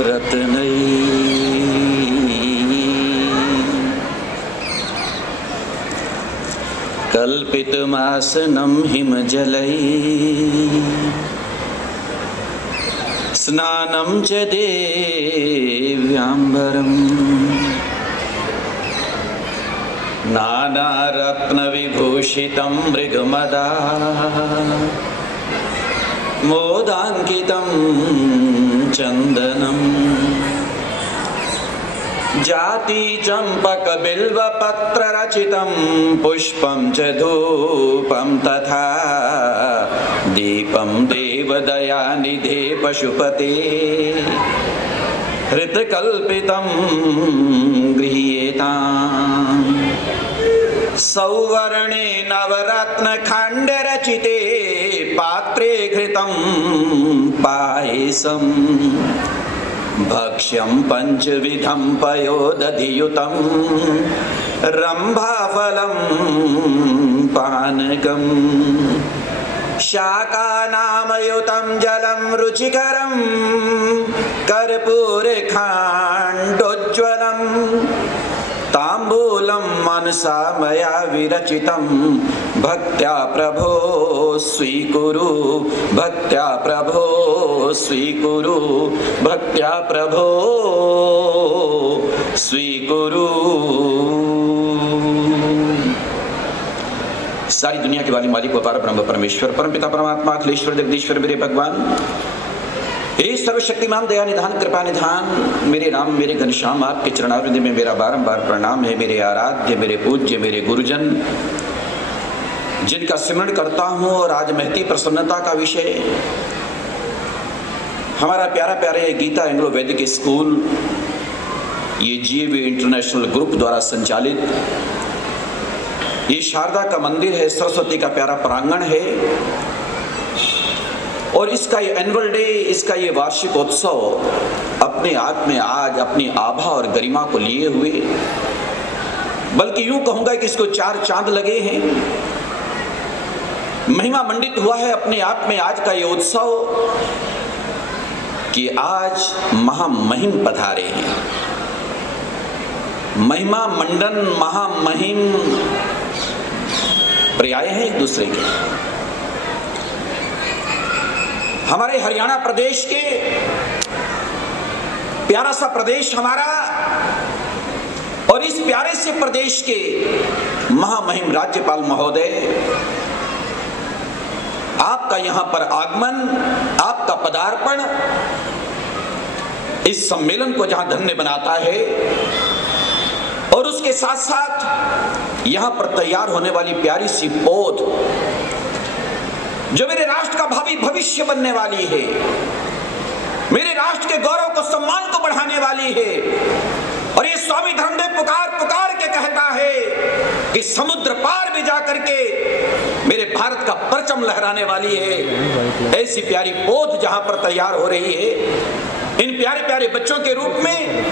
रत्नैः कल्पितमासनं हिमजलैः स्नानं च देव्याम्बरम् नानारत्नविभूषितं मृगमदा मोदाङ्कितं चन्दनं जातिचम्पकबिल्वपत्ररचितं पुष्पं च धूपं तथा दीपं देवदयानिधे पशुपते हृतकल्पितं गृह्येताम् सौवर्णे नवरत्नखण्डरचिते पात्रे घृतं पायसम् भक्ष्यं पञ्चविधं पयोदधियुतं रम्भाफलं पानकम् शाकानामयुतं जलं रुचिकरं कर्पूरखाण्डोज्ज्वलं ताम्बूलं मनसा मया विरचितं भक्त्या प्रभो स्वीकुरु भक्त्या प्रभो स्वीकुरु भक्त्या प्रभो स्वीकुरु। सारी दुनिया के वाली मालिक व पार ब्रह्म परमेश्वर परमपिता परमात्मा अखिलेश्वर जगदीश्वर मेरे भगवान, हे सर्वशक्तिमान दया निधान कृपा निधान, मेरे राम मेरे घनश्याम आपके चरणारविंद में मेरा बारंबार प्रणाम है। मेरे आराध्य मेरे पूज्य मेरे गुरुजन जिनका सिमरण करता हूँ और आज महती प्रसन्नता का विषय हमारा प्यारा प्यारा ये गीता एंग्लो वैदिक स्कूल, ये जीएवी इंटरनेशनल ग्रुप द्वारा संचालित ये शारदा का मंदिर है, सरस्वती का प्यारा प्रांगण है और इसका ये एनुअल डे, इसका ये वार्षिक उत्सव अपने आप में आज अपनी आभा और गरिमा को लिए हुए, बल्कि यूं कहूंगा कि इसको 4 चांद लगे हैं, महिमा मंडित हुआ है अपने आप में आज का ये उत्सव कि आज महामहिम पधारे हैं। महिमा मंडन महामहिम पर्याय हैं एक दूसरे के। हमारे हरियाणा प्रदेश के प्यारा सा प्रदेश हमारा और इस प्यारे से प्रदेश के महामहिम राज्यपाल महोदय, आपका यहां पर आगमन, आपका पदार्पण इस सम्मेलन को जहां धन्य बनाता है और उसके साथ साथ यहां पर तैयार होने वाली प्यारी सी पौध जो मेरे राष्ट्र का भावी भविष्य बनने वाली है, मेरे राष्ट्र के गौरव को सम्मान को बढ़ाने वाली है। और ये स्वामी धर्मदेव पुकार पुकार के कहता है कि समुद्र पार भी जाकर के मेरे भारत का परचम लहराने वाली है। ऐसी प्यारी पौध जहां पर तैयार हो रही है, इन प्यारे प्यारे बच्चों के रूप में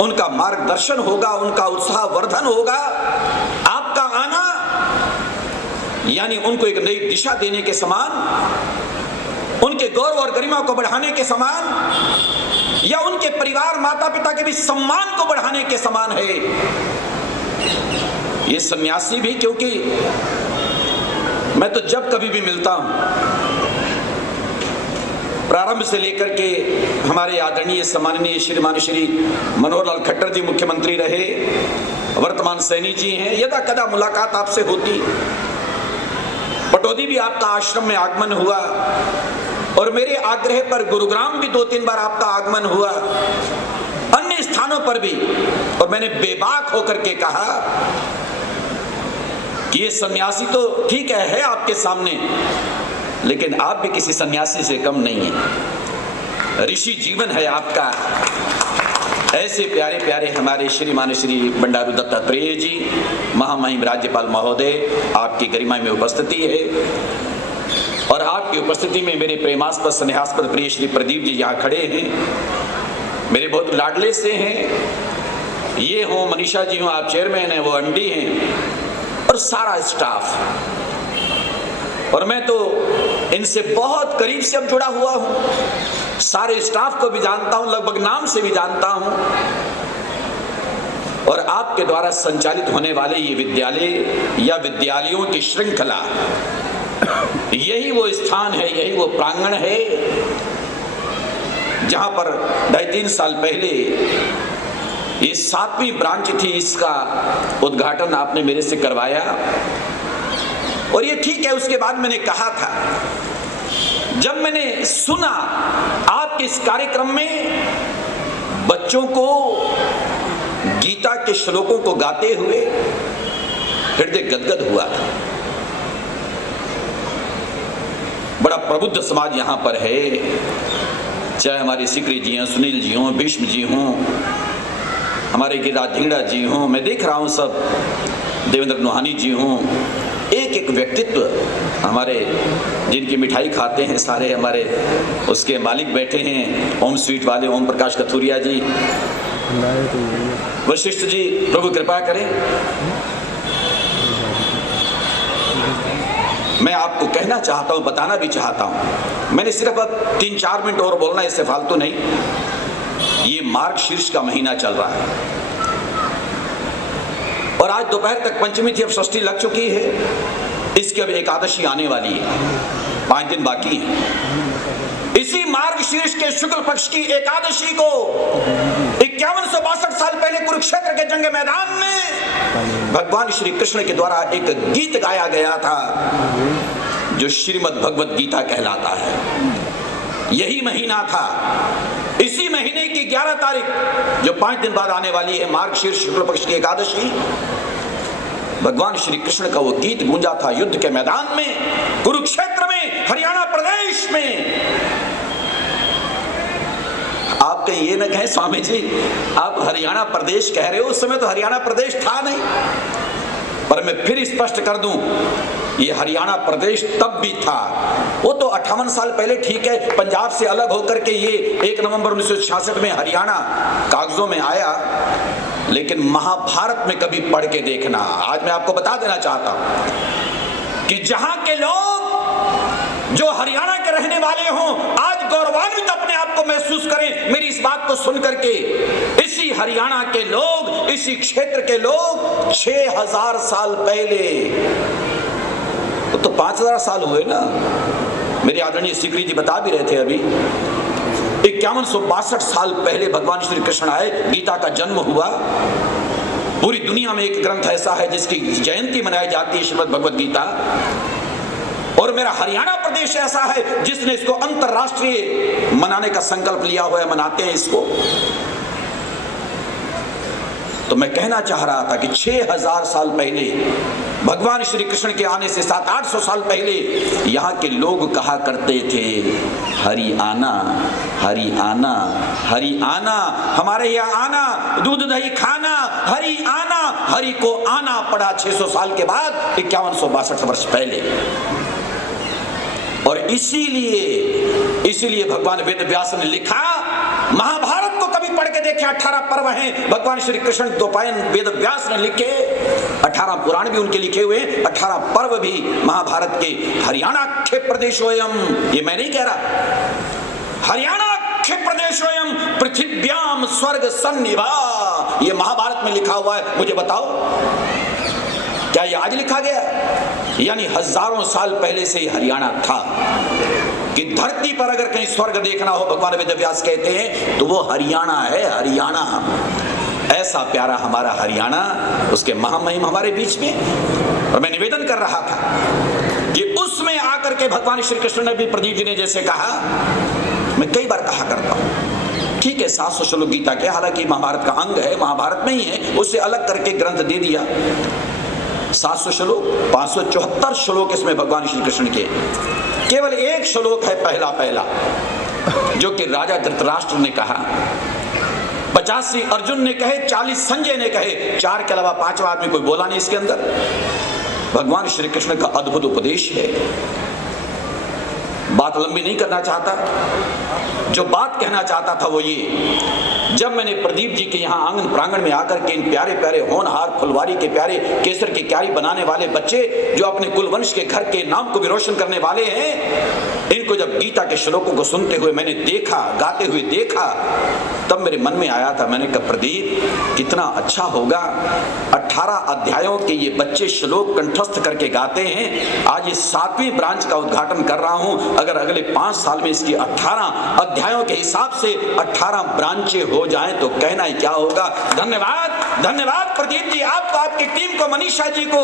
उनका मार्गदर्शन होगा, उनका उत्साह वर्धन होगा। आपका आना यानी उनको एक नई दिशा देने के समान, उनके गौरव और गरिमा को बढ़ाने के समान, या उनके परिवार माता पिता के भी सम्मान को बढ़ाने के समान है। ये सन्यासी भी, क्योंकि मैं तो जब कभी भी मिलता हूं, प्रारंभ से लेकर के हमारे आदरणीय सम्माननीय श्रीमान श्री मनोहर लाल खट्टर जी मुख्यमंत्री रहे, वर्तमान सैनी जी हैं, यदा कदा मुलाकात आपसे होती। पटौदी भी आपका आश्रम में आगमन हुआ और मेरे आग्रह पर गुरुग्राम भी 2-3 बार आपका आगमन हुआ, अन्य स्थानों पर भी। और मैंने बेबाक होकर के कहा कि ये सन्यासी तो ठीक है आपके सामने, लेकिन आप भी किसी सन्यासी से कम नहीं है, ऋषि जीवन है आपका। ऐसे प्यारे प्यारे हमारे श्रीमान श्री बंडारू दत्तात्रेय जी महामहिम राज्यपाल महोदय, आपकी गरिमा में उपस्थिति है और आपकी उपस्थिति में मेरे प्रेमास्पद स्नेहास्पद प्रिय श्री प्रदीप जी यहाँ खड़े हैं, मेरे बहुत लाडले से हैं। ये हो मनीषा जी हो, आप चेयरमैन हैं, वो अंडी हैं और सारा स्टाफ। और मैं तो इनसे बहुत करीब से अब जुड़ा हुआ हूं, सारे स्टाफ को भी जानता हूं, लगभग नाम से भी जानता हूं। और आपके द्वारा संचालित होने वाले ये विद्यालय या विद्यालयों की श्रृंखला, यही वो स्थान है, यही वो प्रांगण है जहां पर 2.5-3 साल पहले ये 7वीं ब्रांच थी, इसका उद्घाटन आपने मेरे से करवाया। और ये ठीक है, उसके बाद मैंने कहा था, जब मैंने सुना आपके इस कार्यक्रम में बच्चों को गीता के श्लोकों को गाते हुए हृदय गदगद हुआ था। बड़ा प्रबुद्ध समाज यहां पर है, चाहे हमारे सिकरी जी हों, सुनील जी हों, भीष्म जी हों, हमारे गिरिराज ढींगड़ा जी हों, मैं देख रहा हूं सब, देवेंद्र नोहानी जी हों, एक एक व्यक्तित्व हमारे जिनकी मिठाई खाते हैं सारे हमारे उसके मालिक बैठे हैं, ओम स्वीट वाले ओम प्रकाश कथुरिया जी, वशिष्ठ जी, प्रभु कृपा करें। मैं आपको कहना चाहता हूं, बताना भी चाहता हूं, मैंने सिर्फ अब 3-4 मिनट और बोलना, इससे फालतू नहीं। ये मार्गशीर्ष का महीना चल रहा है और आज दोपहर तक पंचमी थी, अब षष्ठी लग चुकी है, इसकी अब एकादशी आने वाली है, 5 दिन बाकी है। इसी मार्गशीर्ष के शुक्ल पक्ष की एकादशी को 5162 साल पहले कुरुक्षेत्र के जंग मैदान में भगवान श्री कृष्ण के द्वारा एक गीत गाया गया था जो श्रीमद् भगवत गीता कहलाता है। यही महीना था, इसी महीने की 11 तारीख जो 5 दिन बाद आने वाली है, मार्गशीर्ष शुक्ल पक्ष की एकादशी, भगवान श्री कृष्ण का वो गीत गूंजा था युद्ध के मैदान में, कुरुक्षेत्र में, हरियाणा प्रदेश में। आप कहीं ये न कहें स्वामी जी आप हरियाणा प्रदेश कह रहे हो, उस समय तो हरियाणा प्रदेश था नहीं। पर मैं फिर स्पष्ट कर दूं, ये हरियाणा प्रदेश तब भी था, वो तो 58 साल पहले ठीक है, पंजाब से अलग होकर के ये 1 नवंबर 1966 में हरियाणा कागजों में आया, लेकिन महाभारत में कभी पढ़ के देखना। आज मैं आपको बता देना चाहता हूं कि जहां के लोग जो हरियाणा के रहने वाले हों, आज गौरवान्वित अपने आप को महसूस करें मेरी इस बात को सुन करके। इसी हरियाणा के लोग, इसी क्षेत्र के लोग 6000 साल पहले, तो 5000 साल हुए ना, मेरे आदरणीय सिकरी जी बता भी रहे थे अभी, 5162 साल पहले भगवान श्री कृष्ण आए, गीता का जन्म हुआ। पूरी दुनिया में एक ग्रंथ ऐसा है जिसकी जयंती मनाई जाती है, श्रीमद् भगवत गीता। और मेरा हरियाणा प्रदेश ऐसा है जिसने इसको अंतरराष्ट्रीय मनाने का संकल्प लिया हुआ है, मनाते हैं इसको। तो मैं कहना चाह रहा था कि 6000 साल पहले भगवान श्री कृष्ण के आने से 700-800 साल पहले यहाँ के लोग कहा करते थे, हरियाणा हरियाणा हरियाणा, हमारे यहाँ आना, दूध दही खाना, हरियाणा। हरि को आना पड़ा 600 साल के बाद, 5162 वर्ष पहले। और इसीलिए भगवान वेद व्यास ने लिखा, महाभारत को कभी पढ़ के देखे, 18 पर्व हैं भगवान श्री कृष्ण द्वैपायन वेद व्यास ने लिखे, 18 पुराण भी उनके लिखे हुए, 18 पर्व भी महाभारत के। हरियाणा खे प्रदेशोयम, ये मैं नहीं कह रहा, हरियाणा खे प्रदेशोयम पृथ्व्याम स्वर्ग सन्निभा, ये महाभारत में लिखा हुआ है। मुझे बताओ क्या ये आज लिखा गया? यानी हजारों साल पहले से ही हरियाणा था कि धरती पर अगर कहीं स्वर्ग देखना हो, भगवान वेद व्यास कहते हैं, तो वो हरियाणा है, हरियाणा। ऐसा प्यारा हमारा हरियाणा, उसके महामहिम हमारे बीच में। और मैं निवेदन कर रहा था कि उसमें आकर के भगवान श्री कृष्ण ने भी, प्रदीप जी ने जैसे कहा, मैं कई बार कहा करता हूं, ठीक है 700 श्लोक गीता के, हालांकि महाभारत का अंग है, महाभारत में ही है, उससे अलग करके ग्रंथ दे दिया। 700 श्लोक, 574 श्लोक इसमें भगवान श्री कृष्ण के। केवल एक श्लोक है पहला जो कि राजा धृतराष्ट्र ने कहा, 85 अर्जुन ने कहे, 40 संजय ने कहे, 4 के अलावा 5वां आदमी कोई बोला नहीं इसके अंदर। भगवान श्री कृष्ण का अद्भुत उपदेश है। बात लंबी नहीं करना चाहता, जो बात कहना चाहता था वो ये जब मैंने प्रदीप जी के यहाँ आंगन प्रांगण में आकर के इन प्यारे प्यारे होनहार फुलवारी के प्यारे केसर की क्यारी बनाने वाले बच्चे जो अपने कुलवंश के घर के नाम को भी रोशन करने वाले हैं, इनको जब गीता के श्लोकों को सुनते हुए मैंने देखा, गाते हुए देखा, तब मेरे मन में आया था, मैंने कहा प्रदीप कितना अच्छा होगा, 18 अध्यायों के ये बच्चे श्लोक कंठस्थ करके गाते हैं। आज इस 7वीं ब्रांच का उद्घाटन कर रहा हूं, अगर अगले 5 साल में इसकी 18 अध्यायों के हिसाब से 18 ब्रांचें हो जाएं तो कहना ही क्या होगा। धन्यवाद, धन्यवाद प्रदीप जी आपको, आपकी टीम को, मनीषा जी को,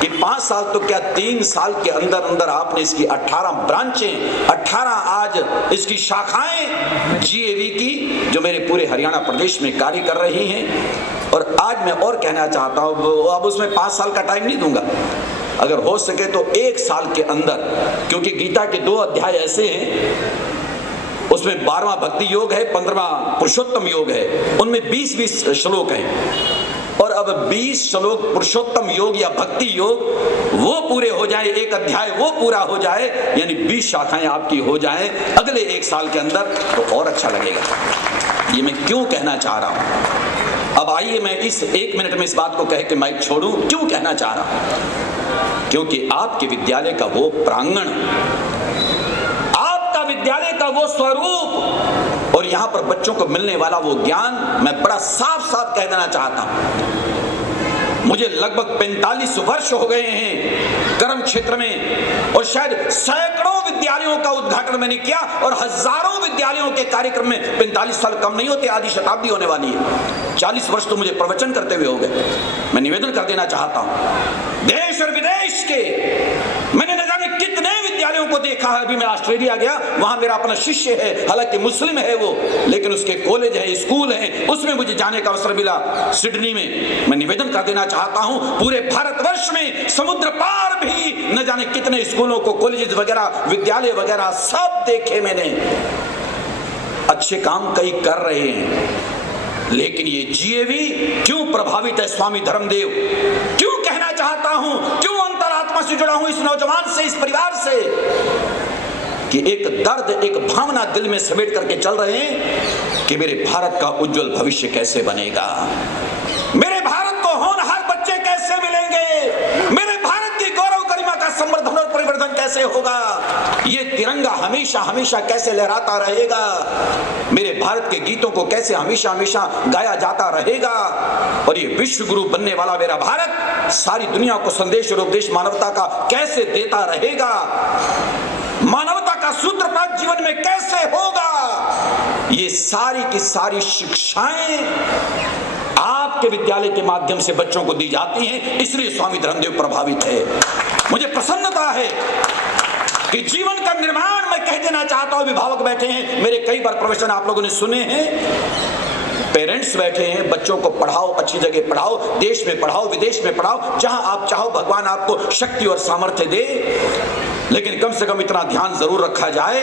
कि 5 साल तो क्या 3 साल के अंदर अंदर आपने इसकी 18 ब्रांचें, 18 आज इसकी शाखाएं जीएवी की जो मेरे पूरे हरियाणा प्रदेश में कार्य कर रही हैं। और आज मैं और कहना चाहता हूं, अब उसमें 5 साल का टाइम नहीं दूंगा, अगर हो सके तो 1 साल के अंदर, क्योंकि गीता के 2 अध्याय ऐसे हैं, उसमें 12वां भक्ति योग है, 15वां पुरुषोत्तम योग है, उनमें 20-20 श्लोक हैं। और अब 20 श्लोक पुरुषोत्तम योग या भक्ति योग वो पूरे हो जाए, एक अध्याय वो पूरा हो जाए, यानी 20 शाखाएं आपकी हो जाए अगले 1 साल के अंदर, तो और अच्छा लगेगा। ये मैं क्यों कहना चाह रहा हूं। अब आइए मैं इस 1 मिनट में इस बात को कह के माइक छोड़ूं। क्यों कहना चाह रहा हूं? क्योंकि आपके विद्यालय का वो प्रांगण, आपका विद्यालय का वो स्वरूप और यहां पर बच्चों को मिलने वाला वो ज्ञान, मैं बड़ा साफ साफ कह देना चाहता हूं। मुझे लगभग 45 वर्ष हो गए हैं कर्म क्षेत्र में, और शायद सैकड़ों विद्यालयों का उद्घाटन मैंने किया, और हजारों विद्यालयों के कार्यक्रम में 45 साल कम नहीं होते, आधी शताब्दी होने वाली है। 40 वर्ष तो मुझे प्रवचन करते हुए हो गए। मैं निवेदन कर देना चाहता हूं, देश और विदेश के मैंने न जाने कितने विद्यालयों को देखा है। अभी मैं ऑस्ट्रेलिया गया, वहां मेरा अपना शिष्य है, हालांकि मुस्लिम है वो, लेकिन उसके कॉलेज है, स्कूल है, उसमें मुझे जाने का अवसर मिला सिडनी में। मैं निवेदन कर देना चाहता हूं, पूरे भारतवर्ष में समुद्र पार भी न जाने कितने स्कूलों को, कॉलेज वगैरह, विद्यालय वगैरह सब देखे मैंने। अच्छे काम कई कर रहे हैं, लेकिन ये जीएवी क्यों प्रभावित है स्वामी धर्मदेव? क्यों कहना चाहता हूं, क्यों अंतरात्मा से जुड़ा हूं इस नौजवान से, इस परिवार से, कि एक दर्द, एक भावना दिल में समेट करके चल रहे हैं कि मेरे भारत का उज्जवल भविष्य कैसे बनेगा, मेरे भारत को होनहार बच्चे कैसे मिलेंगे, मेरे भारत की गौरव गरिमा का संवर्धन और परिवर्धन कैसे होगा, ये तिरंगा हमेशा हमेशा कैसे लहराता रहेगा, मेरे भारत के गीतों को कैसे हमेशा हमेशा गाया जाता रहेगा, और ये विश्व गुरु बनने वाला मेरा भारत सारी दुनिया को संदेश और उपदेश मानवता का कैसे देता रहेगा, मानवता का सूत्रपात जीवन में कैसे होगा। ये सारी की सारी शिक्षाएं आपके विद्यालय के माध्यम से बच्चों को दी जाती हैं, इसलिए स्वामी धर्मदेव प्रभावित है। मुझे प्रसन्नता है कि जीवन का निर्माण, मैं कह देना चाहता हूं, अभिभावक बैठे हैं, मेरे कई बार प्रवचन आप लोगों ने सुने हैं, पेरेंट्स बैठे हैं, बच्चों को पढ़ाओ, अच्छी जगह पढ़ाओ, देश में पढ़ाओ, विदेश में पढ़ाओ, जहां आप चाहो, भगवान आपको शक्ति और सामर्थ्य दे, लेकिन कम से कम इतना ध्यान जरूर रखा जाए,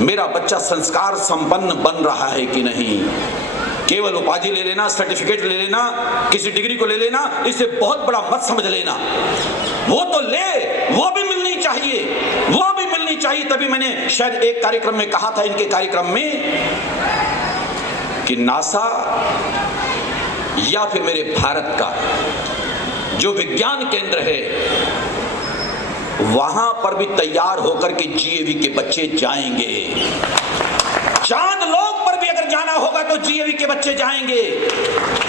मेरा बच्चा संस्कार संपन्न बन रहा है कि नहीं। केवल उपाधि ले लेना, सर्टिफिकेट ले लेना, किसी डिग्री को ले लेना, इसे बहुत बड़ा मत समझ लेना। वो तो ले, वो भी मिलनी चाहिए, वो भी मिलनी चाहिए। तभी मैंने शायद एक कार्यक्रम में कहा था, इनके कार्यक्रम में, कि नासा या फिर मेरे भारत का जो विज्ञान केंद्र है, वहां पर भी तैयार होकर के जीएवी के बच्चे जाएंगे। चांद लोक पर भी अगर जाना होगा तो जीएवी के बच्चे जाएंगे।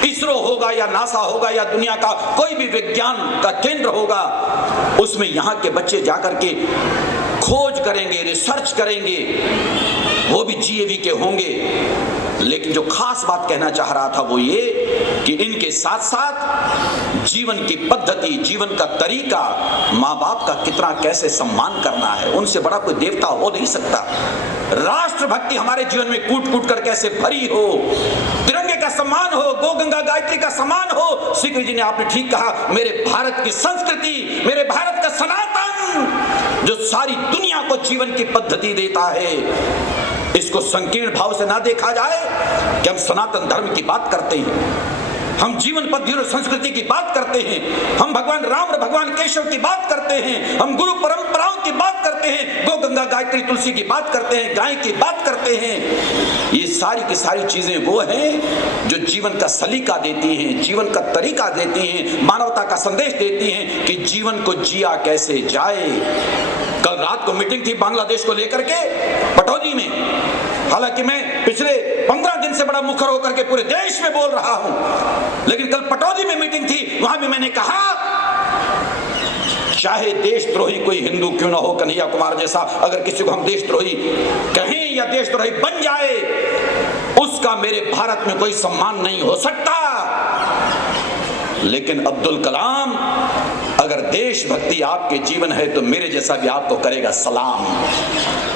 इसरो होगा या नासा होगा या दुनिया का कोई भी विज्ञान का केंद्र होगा, उसमें यहां के बच्चे जाकर के खोज करेंगे, रिसर्च करेंगे, वो भी जीएवी के होंगे। लेकिन जो खास बात कहना चाह रहा था वो ये कि इनके साथ साथ जीवन की पद्धति, जीवन का तरीका, माँ बाप का कितना कैसे सम्मान करना है, उनसे बड़ा कोई देवता हो नहीं सकता। राष्ट्रभक्ति हमारे जीवन में कूट कूट कर कैसे भरी हो, तिरंगे का सम्मान हो, गौ गंगा गायत्री का सम्मान हो। सिकरी जी ने आपने ठीक कहा, मेरे भारत की संस्कृति, मेरे भारत का सनातन जो सारी दुनिया को जीवन की पद्धति देता है, इसको संकीर्ण भाव से ना देखा जाए कि हम सनातन धर्म की बात करते हैं, हम जीवन पद्धति और संस्कृति की बात करते हैं, हम भगवान राम और भगवान केशव की बात करते हैं, हम गुरु परंपराओं की बात करते करते हैं, गौ गंगा गायत्री तुलसी की बात करते हैं, गाय की बात करते हैं। ये सारी की सारी चीजें वो हैं जो जीवन का सलीका देती हैं, जीवन का तरीका देती हैं, मानवता का संदेश देती हैं कि जीवन को जिया कैसे जाए। कल रात को मीटिंग थी बांग्लादेश को लेकर के पटौदी में। हालांकि मैं पिछले 15 दिन से बड़ा मुखर होकर के पूरे देश में बोल रहा हूं, लेकिन कल पटौदी में मीटिंग थी, वहां भी मैंने कहा चाहे देशद्रोही कोई हिंदू क्यों ना हो, कन्हैया कुमार जैसा अगर किसी को हम देशद्रोही कहें या देशद्रोही बन जाए, उसका मेरे भारत में कोई सम्मान नहीं हो सकता। लेकिन अब्दुल कलाम, अगर देशभक्ति आपके जीवन है तो मेरे जैसा भी आपको करेगा सलाम।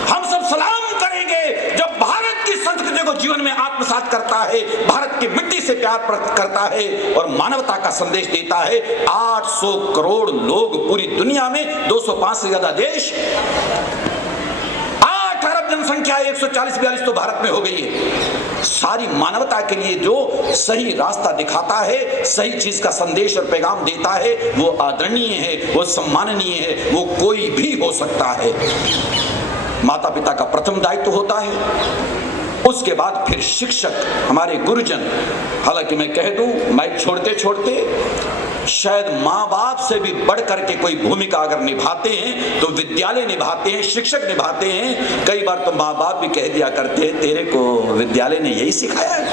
हम सब सलाम करेंगे जब भारत की संस्कृति को जीवन में आत्मसात करता है, भारत की मिट्टी से प्यार करता है और मानवता का संदेश देता है। 800 करोड़ लोग पूरी दुनिया में, 205 से ज्यादा देश, 8 अरब जनसंख्या, 140-42 तो भारत में हो गई है। सारी मानवता के लिए जो सही रास्ता दिखाता है, सही चीज का संदेश और पैगाम देता है, वो आदरणीय है, वो सम्माननीय है, वो कोई भी हो सकता है। माता पिता का प्रथम दायित्व होता है, उसके बाद फिर शिक्षक, हमारे गुरुजन। हालांकि मैं कह दूं, माइक छोड़ते छोड़ते, शायद माँ बाप से भी बढ़ करके कोई भूमिका अगर निभाते हैं तो विद्यालय निभाते हैं, शिक्षक निभाते हैं। कई बार तो माँ बाप भी कह दिया करते हैं, तेरे को विद्यालय ने यही सिखाया है,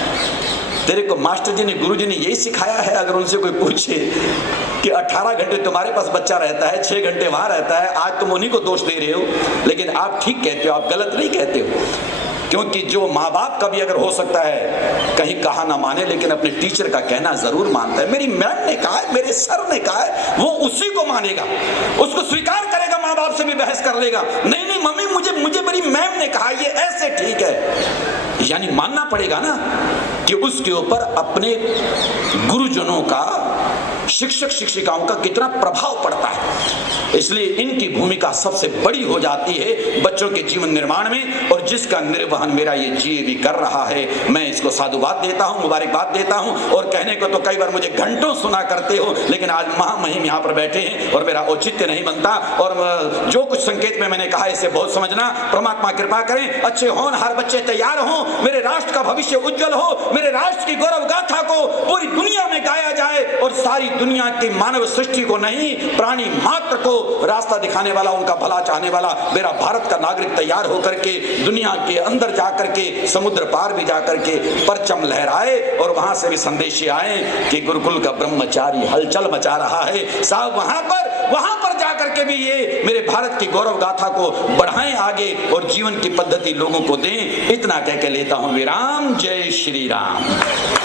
तेरे को मास्टर जी ने, गुरु जी ने यही सिखाया है। अगर उनसे कोई पूछे कि 18 घंटे तुम्हारे पास बच्चा रहता है, 6 घंटे वहां रहता है, आज तुम उन्हीं को दोष दे रहे हो। लेकिन आप ठीक कहते हो, आप गलत नहीं कहते हो, क्योंकि जो माँ बाप का भी अगर हो सकता है कहीं कहा ना माने, लेकिन अपने टीचर का कहना जरूर मानता है। मेरी मैम ने कहा है, मेरे सर ने कहा है, वो उसी को मानेगा, उसको स्वीकार करेगा, माँ बाप से भी बहस कर लेगा। नहीं नहीं मम्मी, मुझे मेरी मैम ने कहा, ये ऐसे ठीक है। यानी मानना पड़ेगा ना कि उसके ऊपर अपने गुरुजनों का, शिक्षक शिक्षिकाओं का कितना प्रभाव पड़ता है। इसलिए इनकी भूमिका सबसे बड़ी हो जाती है बच्चों के जीवन निर्माण में, और जिसका निर्वहन मेरा ये जीए भी कर रहा है। मैं इसको साधुवाद देता हूँ, मुबारकबाद देता हूँ। और कहने को तो कई बार मुझे घंटों सुना करते हो, लेकिन आज महामहिम यहाँ पर बैठे हैं और मेरा औचित्य नहीं बनता। और जो कुछ संकेत में मैंने कहा इसे बहुत समझना। परमात्मा कृपा करें, अच्छे होनहार बच्चे तैयार हों, मेरे राष्ट्र का भविष्य उज्जवल हो, मेरे राष्ट्र की गौरव गाथा को पूरी दुनिया में गाया जाए, और सारी दुनिया की मानव सृष्टि को नहीं, प्राणी मात्र को रास्ता दिखाने वाला, उनका भला चाहने वाला मेरा भारत का नागरिक तैयार होकर के दुनिया के अंदर जाकर के, समुद्र पार भी जाकर के परचम लहराए, और वहां से भी संदेश आए कि गुरुकुल का ब्रह्मचारी हलचल मचा रहा है। साहब वहां पर जाकर के भी ये मेरे भारत की गौरव गाथा को बढ़ाएं आगे, और जीवन की पद्धति लोगों को दें। इतना कह के लेता हूं विराम। जय श्री राम।